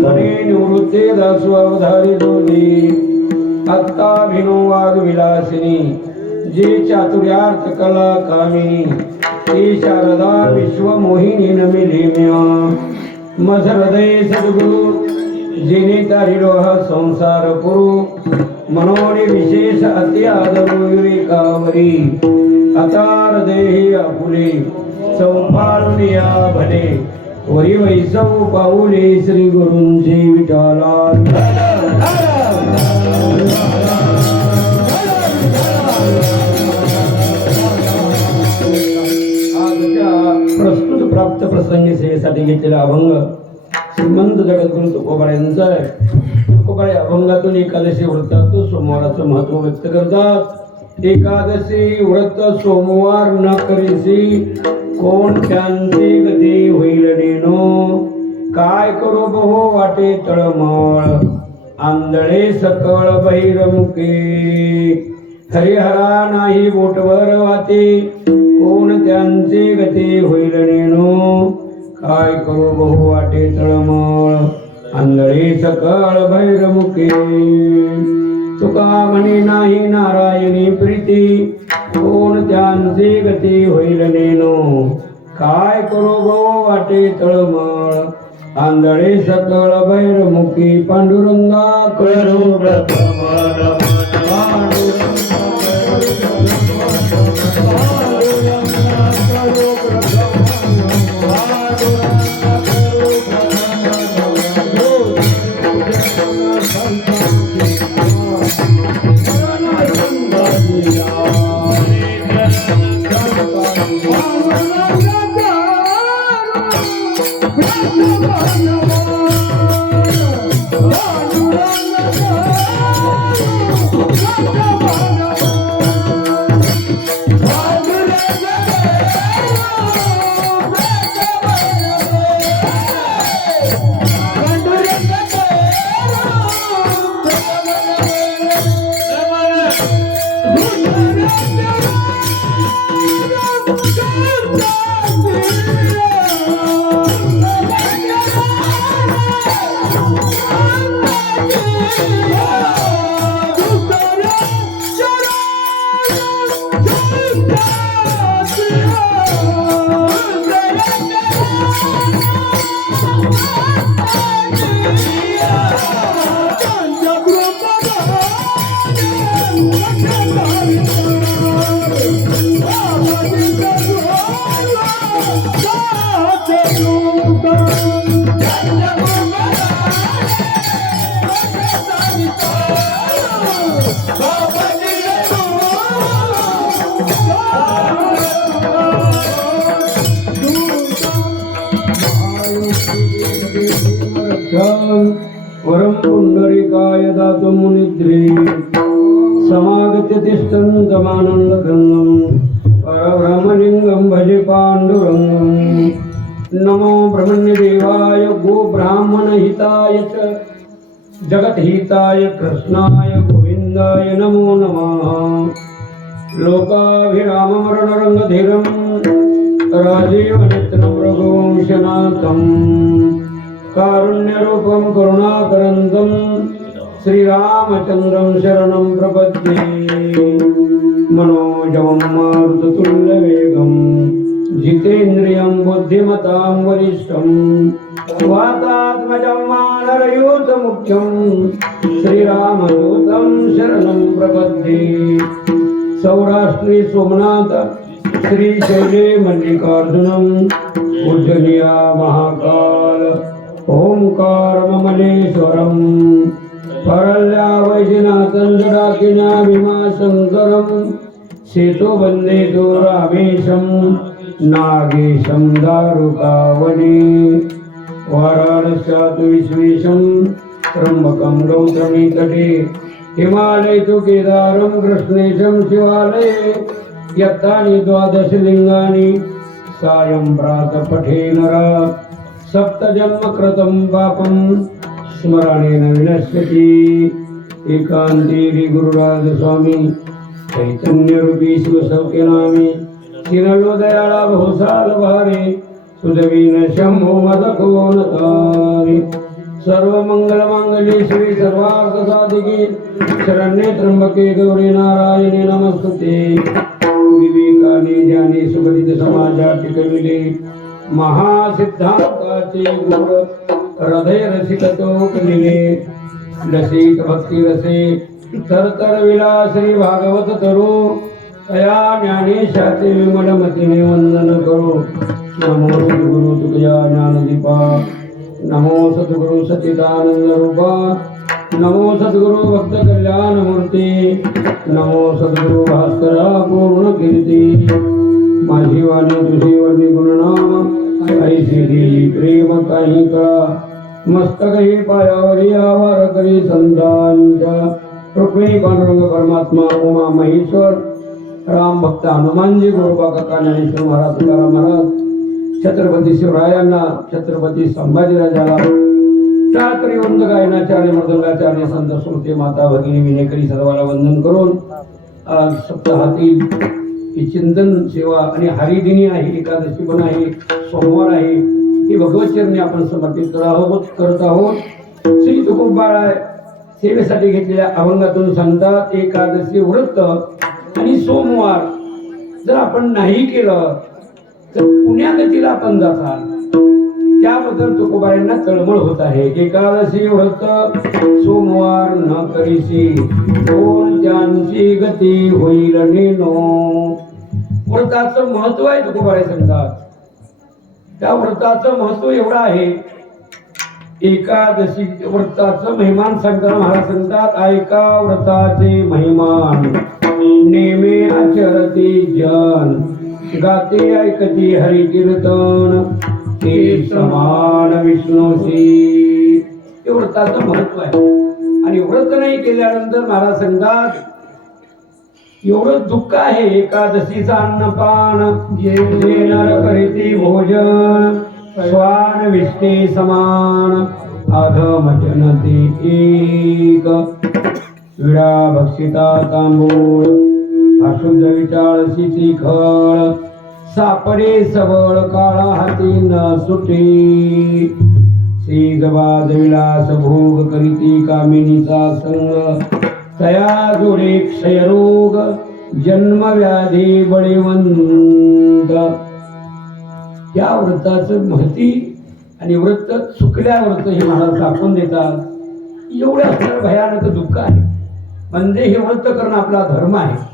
धने निवृत्ते दासू अवधारी जोगी. अत्ताभिनो वाग विलासिनी जे चातुर्यार्थ कला कामिनी. ती शारदा विश्वमोहिनी नमिलिम्या मज हृदय सद्गुरु जिने तारिलो हा संसार पुरु. मनोनी विशेष अति कावरी. अतार देही आपुले या भले. वरी वैसव पाऊले श्री गुरुंचे विठाला प्रस्तुत प्राप्त प्रसंगी सेवेसाठी घेतलेला अभंग श्रीमंत जगद्गुरु तुकोबाळे यांचा आहे. तुकोबाळे अभंगातून एकादशी व्रताचं सोमवाराचं महत्त्व व्यक्त करतात. एकादशी व्रत सोमवार न करीसी. कोण शांती गती होईल नेनो काय करू बहो वाटे तळमळ? आंधळे सकळ बहिरमुखे. हरिहरा नाही बोटवर वाते कोण त्यांचे गती होईल नेनो काय करू बहु वाटे तळमळ? आंधळे सकळ भैरमुखे तुका म्हणे नाही नारा त्यांचे गती होईल नेनो काय करू गो वाटे तळमळ? आंधळे सकळ भैरमुखी पांडुरंगा कळरू वरं पुण्डरिकाय दातुं मुनिद्रे। समागत्य तिष्ठन्तमानन्दगङ्गं परब्रह्मलिङ्गं भजे पाण्डुरङ्गं नमो ब्रह्मण्यदेवाय गोब्राह्मणहिताय च। जगद्हिताय कृष्णाय गोविन्दाय नमो नमः। लोकाभिराममरणरङ्गधीरं राजीवनेत्रं रघुवंशनाथम् कारुण्यरूपं करुणाकरन्तं श्रीरामचन्द्रं शरणं प्रपद्ये। मनोजवं मारुततुल्यवेगं जितेन्द्रियं बुद्धिमतां वरिष्ठं वातात्मजं मानरयूतमुख्यं श्रीरामदूतं शरणं प्रपद्ये। सौराष्ट्री सोमनाथ श्रीशैले मल्लिकार्जुनं पूजनीया महाकाल। ओंकारममलेश्वरं परल्या वैजनाथं जडाकिन्या सेतो वंदे तो रामेशं नागेशं दारुकावने वाराणस्यातु विश्वेशम त्र्यंबकम गौतमी तटे हिमालय तु केदारं कृष्णेशं शिवालये यत्तानि द्वादशलिङ्गानि सायं प्रातपठे नरा सप्तजन्म कृतं पापं स्मरणेन विनश्यति। एकान्तेरि गुरुराजस्वामी चैतन्यरूपी शिवसौख्यनामी किनलो दयाळा बहुसाल भारे सुदवीन शंभो मदको नतारे सर्व मंगल मांगल्ये शिवे सर्वार्थ साधिके शरण्ये त्र्यंबके गौरी नारायणी नमस्तुते विवेकाने ज्ञाने सुगणित समाजा कविले महासिद्धांताचे गुण हृदय रसिक तो कलिले लसिक भक्ती रसे. तर तर विला श्री भागवत तरू तया ज्ञानेशाचे विमल मतीने वंदन करू. नमो गुरु तुझ्या ज्ञानदीपा. नमो सद्गुरु सचिदानंद रूपा. नमो सद्गुरु भक्त कल्याण मूर्ती. नमो सद्गुरु भास्करा पूर्ण कीर्ती. माझी वाणी तुझी वर्णी गुणनाम ऐशिरी प्रेम काही कळा मस्तकही पायावरी आवार करी संतांच्या रुक्मिणी पांडुरंग परमात्मा उमा महेश्वर राम भक्त हनुमानजी गोरबा काका ज्ञानेश्वर महाराज तुकाराम महाराज छत्रपती शिवरायांना छत्रपती संभाजीराजाला चाकरी वंद गायनाचार्य मृदंगाचार्य संत स्मृती माता भगिनी विनेकरी सर्वाला वंदन करून आज सप्ताहातील ही चिंतन सेवा आणि हरिदिनी आहे एकादशी पण आहे सोमवार आहे ही भगवतचरणी आपण समर्पित करत आहोत करत आहोत. श्री तुकोबाळा सेवेसाठी घेतलेल्या अभंगातून सांगतात एकादशी व्रत आणि सोमवार जर आपण नाही केलं तर पुण्यागतीला आपण जाताल त्याबद्दल तुकोबाऱ्यांना तळमळ होत आहे. एकादशी व्रत सोमवार न करीसी दोन त्यांची गती होईल नेनो व्रताचं महत्त्व आहे तुकोबारे सांगतात. त्या व्रताचं महत्त्व एवढं आहे. एकादशी व्रताचं महिमान सांगताना महाराज सांगतात ऐका व्रताचे महिमान नेमे आचरते जन गाते ऐकते हरिकीर्तन ते समान विष्णूशी हे व्रताचं महत्त्व आहे. आणि व्रत नाही केल्यानंतर महाराज सांगतात एवढं दुःख आहे एकादशीचा अन्नपान. जे नर करीती भोजन स्वान विष्णे समान. अधम जनते एक. विडा भक्षिता तांबूळ अशुद्ध विचाळशी खळ सापडे सबळ काळा हाती न सुटे. श्री विलास भोग करीती कामिनीचा संग. तया जोडे क्षयरोग जन्मव्याधी बळीवंत या व्रताचं महती आणि व्रत चुकल्यावरच हे महाराज दाखवून देतात. एवढ्या असणार भयानक दुःख आहे. म्हणजे हे व्रत करणं आपला धर्म आहे.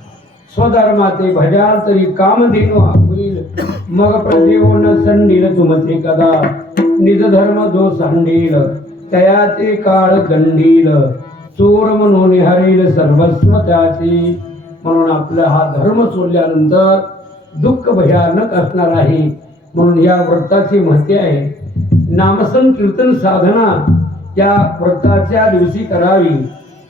स्वधर्माचे भजाल तरी कामधेनु आपली मग प्रदेवन संडील तुमचे कदा? निज धर्म जो सांडील तयाचे काळ गंडील. चोर म्हणून हरेल सर्वस्व त्याची. म्हणून आपला हा धर्म सोडल्यानंतर दुःख भयानक असणार आहे. म्हणून या व्रताची महती आहे. नामसन कीर्तन साधना या व्रताच्या दिवशी करावी.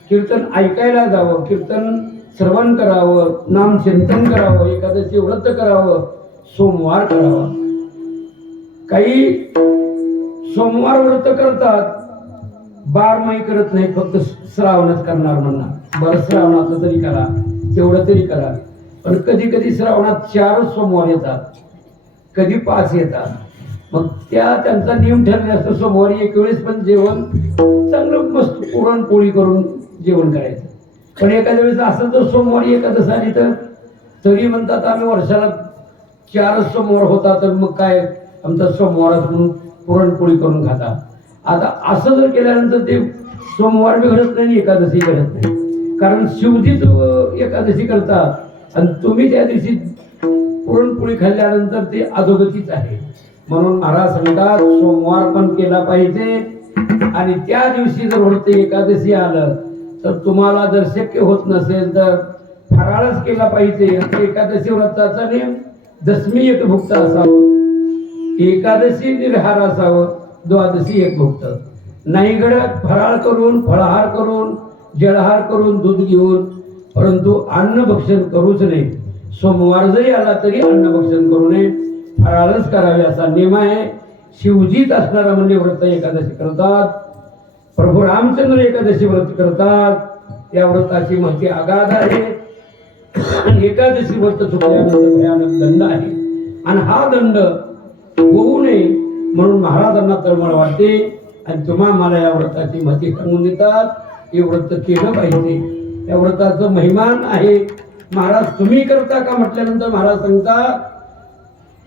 कीर्तन ऐकायला जावं कीर्तन श्रवण करावं नाम चिंतन करावं एकादशी व्रत करावं सोमवार करावा. काही सोमवार व्रत करतात बारमाही करत नाही फक्त श्रावणच करणार म्हणणार. बरं श्रावणाचं तरी करा तेवढं तरी करा. पण कधी कधी श्रावणात चारच सोमवार येतात कधी पाच येतात. मग त्या त्यांचा नियम ठरले असतं सोमवारी एक वेळेस पण जेवण चांगलं मस्त पुरणपोळी करून जेवण करायचं. पण एखाद्या वेळेस असं जर सोमवारी एखादं आली तर तरी म्हणतात आम्ही वर्षाला चारच सोमवार होता तर मग काय? आमचा सोमवारात म्हणून पुरणपोळी करून खाता. आता असं जर केल्यानंतर ते सोमवार बी घडत नाही एकादशी घडत नाही. कारण शिवजीच एकादशी करतात. आणि तुम्ही त्या दिवशी पुरणपोळी खाल्ल्यानंतर ते अधोगतीच आहे. म्हणून महाराज सांगतात सोमवार पण केला पाहिजे. आणि त्या दिवशी जर होते एकादशी आलं तर तुम्हाला जर शक्य होत नसेल तर फराळच केला पाहिजे. एकादशी व्रताचा नियम दशमी एक भुक्त असावं एकादशी निर्हार असावं द्वादशी एक भुक्त. नाही घडत फराळ करून फळाहार करून जलहार करून दूध घेऊन परंतु अन्न भक्षण करूच नये. सोमवार जरी आला तरी अन्न भक्षण करू नये. फराळच करावे असा नियम आहे. शिवजीत असणारा म्हणजे व्रत एकादशी करतात. प्रभू रामचंद्र एकादशी व्रत करतात. या व्रताची माहिती आगाध आहे. आणि एकादशी व्रत चुकल्यानंतर भयानक दंड आहे. आणि हा दंड होऊ नये म्हणून महाराजांना तळमळ वाटते आणि तुम्हा मला या व्रताची महती सांगून देतात. हे व्रत केलं पाहिजे. या व्रताचं महिमान आहे. महाराज तुम्ही करता का म्हटल्यानंतर महाराज सांगतात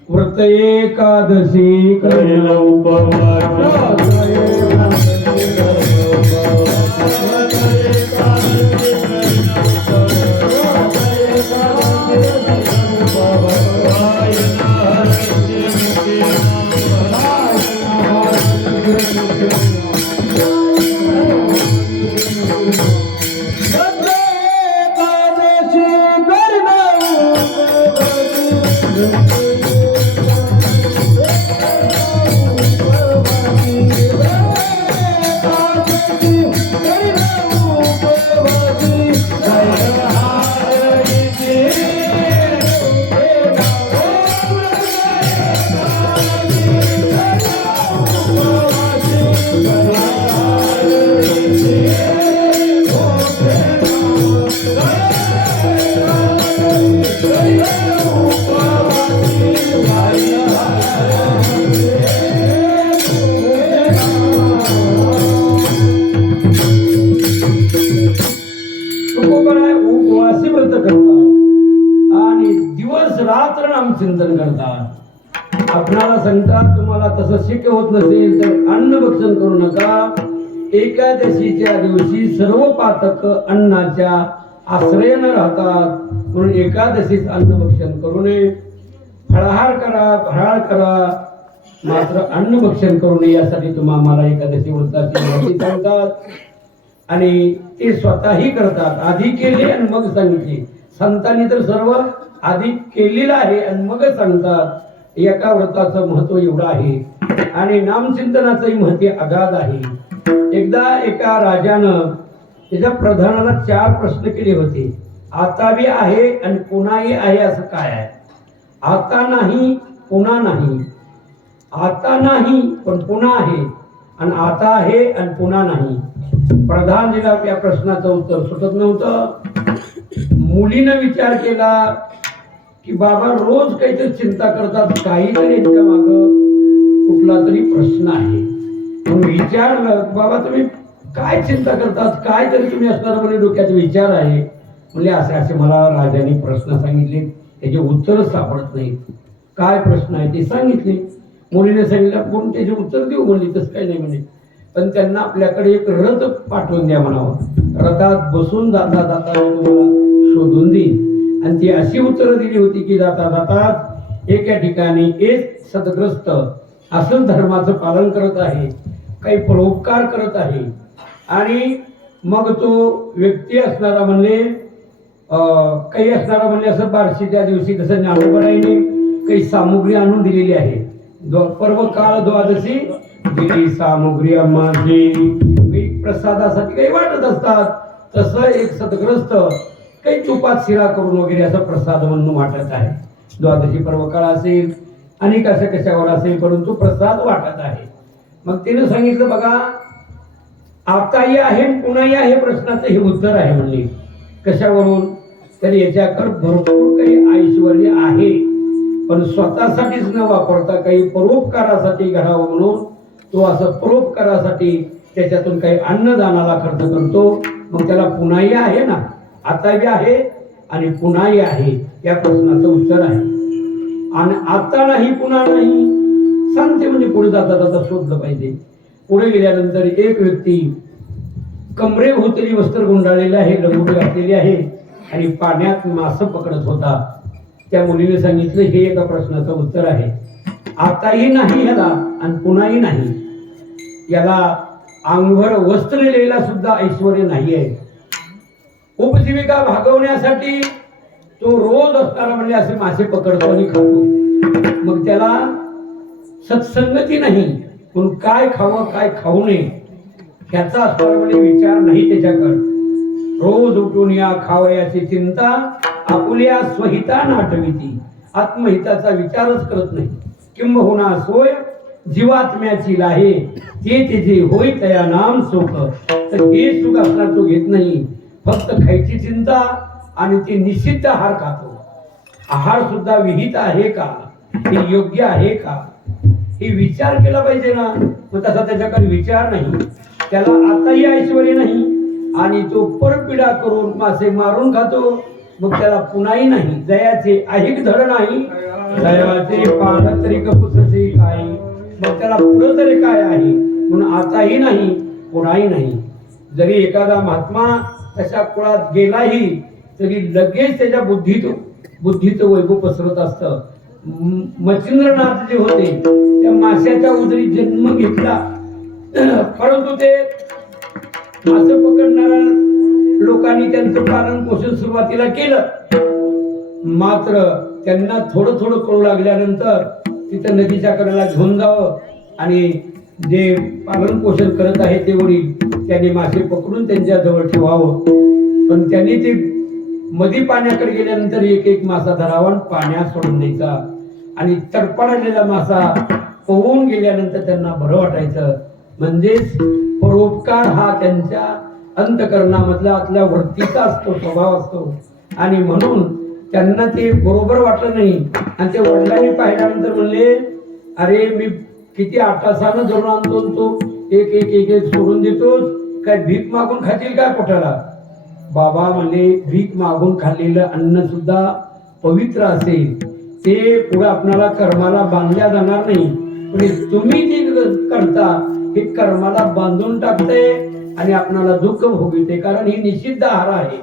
व्रत एकादशी करू नका. एकादशीच्या दिवशी सर्व पातक अन्नाच्या आश्रयानं राहतात. म्हणून एकादशीच अन्न भक्षण करू नये. फळाहार करा फराळ करा. मात्र अन्न भक्षण करू नये यासाठी तुम्हा मला एकादशी व्रताची माहिती सांगतात. आणि ते स्वतःही करतात. आधी केले आणि मग सांगितले. संतांनी तर सर्व आधी केलेलं आहे आणि मग सांगतात. एका व्रताचं महत्त्व एवढं आहे. आणि नामचिंतनाचंही महत्त्व अगाध आहे. एकदा एका राजानं त्याच्या प्रधानाला चार प्रश्न केले होते. आता बी आहे आणि पुन्हाही आहे असं काय आहे? आता नाही पुन्हा नाही. आता नाही पण पुन्हा आहे? आणि आता आहे आणि पुन्हा नाही. प्रधान दिला या प्रश्नाचं उत्तर सुटत नव्हतं मुलीनं विचार केला की बाबा रोज काहीतरी चिंता करतात काहीतरी मागं. कुठला तरी प्रश्न आहे. म्हणून विचारलं बाबा तुम्ही काय चिंता करतात? काय तरी तुम्ही असणार म्हणे डोक्यात विचार आहे. म्हणजे असे असे मला राजाने प्रश्न सांगितले. त्याचे उत्तरच सापडत नाहीत. काय प्रश्न आहे ते सांगितले. मुलीने सांगितलं कोण त्याचे उत्तर देऊ म्हणले तसं काही नाही म्हणे. पण त्यांना आपल्याकडे एक रथ पाठवून द्या म्हणावं. रथात बसून जाता जाता शोधून देईन. आणि ती अशी उत्तरं दिली होती की जाता जाता एका ठिकाणी एक सदग्रस्त असंच धर्माचं पालन करत आहे काही परोपकार करत आहे. आणि मग तो व्यक्ती असणारा म्हणजे काही असणारा म्हणजे असं बारशी त्या दिवशी तसं ज्ञानोबराईने काही सामुग्री आणून दिलेली आहे. पर्व काळ द्वादशी दिली सामुग्री माझी प्रसादासाठी काही वाटत असतात तसं एक सदग्रस्त काही तुपात शिरा करून वगैरे असं प्रसाद म्हणून वाटत आहे. द्वादशी पर्व काळ असेल अनेक असं कशावर असेल परंतु प्रसाद वाटत आहे. मग तिने सांगितलं बघा आताही आहे पुन्हाही आहे प्रश्नाचं हे उत्तर आहे म्हणले. कशावरून? तर याच्याकडे भरपूर काही ऐश्वर्य आहे. पण स्वतःसाठीच न वापरता काही परोपकारासाठी घडावं म्हणून तो असं परोपकारासाठी त्याच्यातून काही अन्नदानाला खर्च करतो. मग त्याला पुन्हाही आहे ना? आताही आहे आणि पुन्हाही आहे या प्रश्नाचं उत्तर आहे. आणि आता नाही पुन्हा नाही. सांगते म्हणजे पुढे जाता जाता शोधलं पाहिजे. पुढे गेल्यानंतर एक व्यक्ती कमरे भोवतरी वस्त्र गुंडाळलेले आहे लंगोटी घातलेली आहे आणि पाण्यात मास पकडत होता. त्या मुलीने सांगितलं हे एका प्रश्नाचं उत्तर आहे. आताही नाही ह्याला आणि पुन्हाही नाही. याला अंगभर वस्त्र लिहिलेला सुद्धा ऐश्वर नाही आहे. उपजीविका भागवण्यासाठी तो रोज असताना म्हणजे असे मासे पकडतो आणि खातो. मग त्याला सत्संगती नाही पण काय खावं काय खाऊ नये ह्याचा असणारा म्हणजे विचार नाही त्याच्याकडे. रोज उठून या खावयाची चिंता आपुल्या स्वहिता नाटविती. आत्महिताचा विचारच करत नाही. किंबहुना सोय जीवात्म्याची लाहे. ते त्याचे होय तया नाम सुख तर हे सुख असणार तो घेत नाही. फक्त खायची चिंता आणि ते निश्चित आहार खातो. आहार सुद्धा विहित आहे का? हे योग्य आहे का? हे विचार केला पाहिजे ना. मग तसा त्याच्याकडे विचार नाही. त्याला आताही ऐश्वर्य नाही. आणि तो परपिडा करून मासे मारून खातो. मग त्याला पुन्हाही नाही. दयाचे ऐक धड नाही. दयाचे पालक तरी कपुसचे काय मग त्याला पुढं तरी काय आहे? म्हणून आताही नाही कोणाही नाही. जरी एखादा महात्मा तशा कुळात गेलाही तरी लगेच त्याच्या बुद्धीत बुद्धीचं वैभव पसरत असतं. मच्छिंद्रनाथ जे होते त्या माशाच्या उदरी जन्म घेतला. परंतु ते मासे पकडणाऱ्या लोकांनी त्यांचं पालन पोषण सुरुवातीला केलं. मात्र त्यांना थोडं थोडं कळू लागल्यानंतर तिथं नदीच्या कडेला घेऊन जावं आणि जे पालन पोषण करत आहे ते वडील त्यांनी मासे पकडून त्यांच्या जवळ ठेवावं. पण त्यांनी ते मधी पाण्याकडे गेल्यानंतर एक एक मासा धरावा पाण्यात सोडून द्यायचा. आणि तडपडलेला मासा पोहून गेल्यानंतर त्यांना बरं वाटायचं. म्हणजेच परोपकार हा त्यांच्या अंतकरणामधला आतल्या वृत्तीचा असतो स्वभाव असतो. आणि म्हणून त्यांना ते बरोबर वाटलं नाही. आणि ते वडिलांनी पाहिल्यानंतर म्हणले अरे मी किती आटासानं धरून आणतो तो एक एक एक एक सोडून देतोच. काय भीक मागून खातील काय पोटाला? बाबा म्हणजे भीक मागून खाल्लेलं अन्न सुद्धा पवित्र असेल. ते पुढे आपणाला कर्माला बांधल्या जाणार नाही. म्हणजे तुम्ही जे करता हे कर्माला बांधून टाकते आणि आपणाला दुःख भोगते. कारण ही निषिद्ध आहार आहे.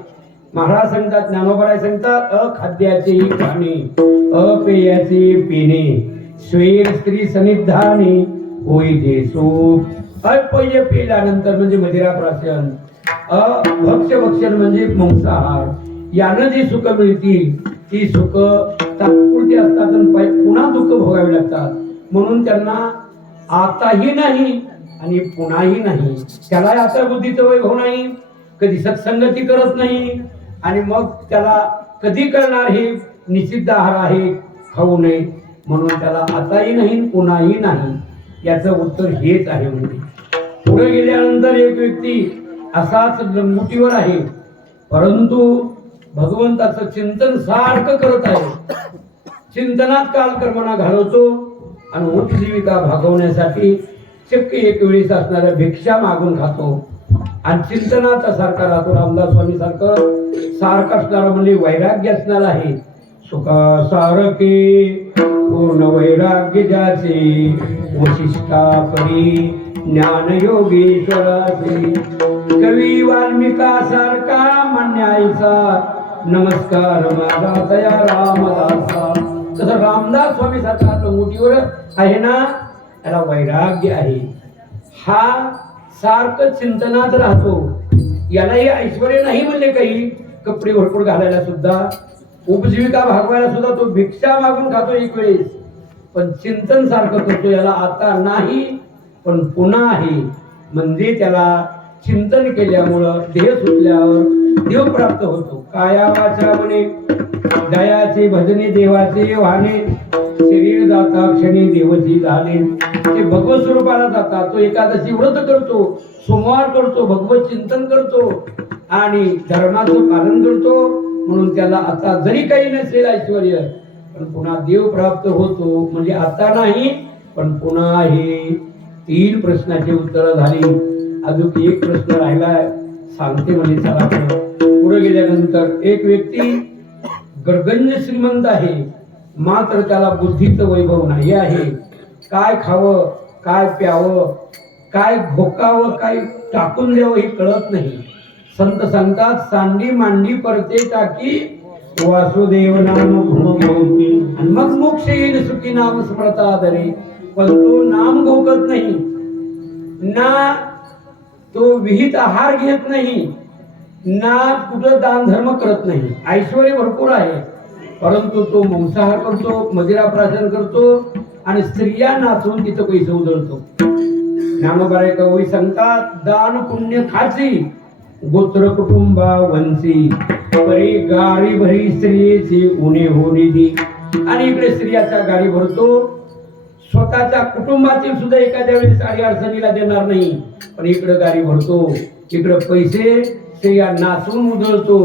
महाराज सांगतात ज्ञानोबराय सांगतात अखाद्याचे खाणे अपेयाचे पिणे स्वेर स्त्री सनिधाने होई देसो सुख. अपेय पेल्यानंतर म्हणजे मदिरा प्राशन भक्ष भक्षण म्हणजे मांसाहार यानं जी सुख मिळतील ती सुख तात्पुरती असतात आणि पुन्हा दुःख भोगावे लागतात. म्हणून त्यांना आताही नाही आणि पुन्हाही नाही. त्याला आता बुद्धीचं वैभव नाही कधी सत्संगती करत नाही आणि मग त्याला कधी करणार हे निषिद्ध आहार आहे खाऊ नये. म्हणून त्याला आताही नाही पुन्हाही नाही. याचं उत्तर हेच आहे म्हणजे. पुढे गेल्यानंतर एक व्यक्ती असाच लंगुटीवर आहे. परंतु भगवंताचं चिंतन सारखं करत आहे. चिंतनात कालकर्मणा घालवतो आणि उपजीविका भागवण्यासाठी चक्क एक वेळेस असणाऱ्या भिक्षा मागून खातो. आणि चिंतनाचा सारखा राहतो रामदास स्वामी सारखं सारखं असणारा म्हणजे वैराग्य असणार आहे. सुखा सारखे पूर्ण वैराग्य ज्याचे वशिष्ठा परी ज्ञान योगेश्वराचे कवी वाल्मिका सारखा मान्यायचा नमस्कार माझा दया रामदासा. तसं रामदास स्वामी सारखा लंगोटीवर आहे ना? त्याला वैराग्य आहे. हा सारखं चिंतनात राहतो. यालाही ऐश्वर नाही म्हणले काही. कपडे भरपूर घालायला सुद्धा उपजीविका भागवायला सुद्धा तो भिक्षा मागून खातो एक वेळेस. पण चिंतन सारखं करतो याला आता नाही पण पुन्हा आहे. म्हणजे त्याला चिंतन केल्यामुळं देह सुटल्यावर देव प्राप्त होतो. काया वाचा म्हणे. दयाचे भजने देवाचे वाहने. शरीर जाता क्षणी देवची झाले. ते भगवत स्वरूपाला जातात तो एकादशी व्रत करतो सोमवार करतो भगवत चिंतन करतो आणि धर्माचं पालन करतो. म्हणून त्याला आता जरी काही नसेल ऐश्वर पण पुन्हा देव प्राप्त होतो. म्हणजे आता नाही पण पुन्हा हे तीन प्रश्नाची उत्तरं झाली. अजून एक प्रश्न राहिलाय सांगते म्हणजे चला पुढे. गेल्यानंतर एक व्यक्ती गर्गण्य श्रीमंत आहे मात्र त्याला बुद्धीचं वैभव नाही आहे. काय खावं काय प्यावं काय घोकावं काय टाकून द्यावं हे कळत नाही. संत सांगतात सांडी मांडी परते टाकी वासुदेव नाम आणि मग मोक्ष येईल सुखी नाम स्मरता धरे. पण तो नाम घोकत नाही. ना तो विहित आहार घेत नाही. ना कुठं दान धर्म करत नाही. ऐश्वर भरपूर आहे. परंतु तो मांसाहार करतो मदिरा प्राशन करतो आणि स्त्रिया नाचून तिथं पैसे उधळतो. ज्ञानोबाराय कवी सांगतात दान पुण्य खाची गोत्र कुटुंबा वंशी. परी गारी भरी स्त्रियेची उणे होणे निधी. आणि इकडे स्त्रियाच्या गाडी भरतो स्वतःच्या कुटुंबातील सुद्धा एखाद्या वेळेस साडी अडचणीला देणार नाही. पण इकडं गाडी भरतो इकडं पैसे स्त्रिया नाचून उधळतो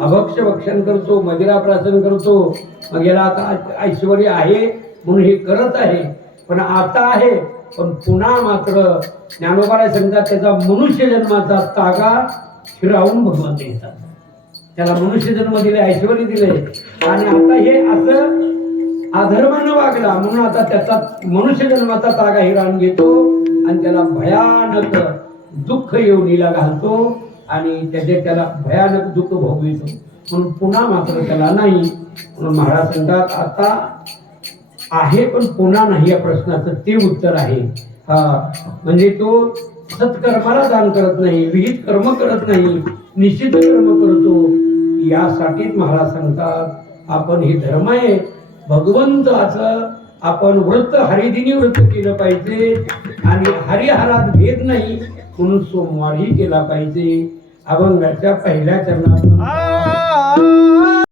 अभक्ष भक्षण करतो मदिरा प्राशन करतो. मग याला आता ऐश्वर आहे म्हणून हे करत आहे. पण आता आहे पण पुन्हा मात्र ज्ञानोबाला सांगतात त्याचा मनुष्य जन्माचा तागा फिरावून भगवंत येतात. त्याला मनुष्य जन्म दिले ऐश्वर दिले. आणि आता हे असं अधर्मानं वागला म्हणून आता त्याचा मनुष्य जन्माचा तागा हिराण घेतो आणि त्याला भयानक दुःख येऊनीला घालतो आणि त्याचे त्याला भयानक दुःख भोगवितो. म्हणून पुन्हा मात्र त्याला नाही. म्हणून महाराज म्हणतात आता आहे पण पुन्हा नाही या प्रश्नाचं ते उत्तर आहे. हा म्हणजे तो सत्कर्माला दान करत नाही विहित कर्म करत नाही निश्चित कर्म करतो. यासाठीच महाराज सांगतात आपण हे धर्म आहे भगवंताचं आपण व्रत हरिदिनी व्रत केलं पाहिजे आणि हरिहरात भेद नाही म्हणून सोमवारही केला पाहिजे. अभंगाच्या पहिल्या चरणात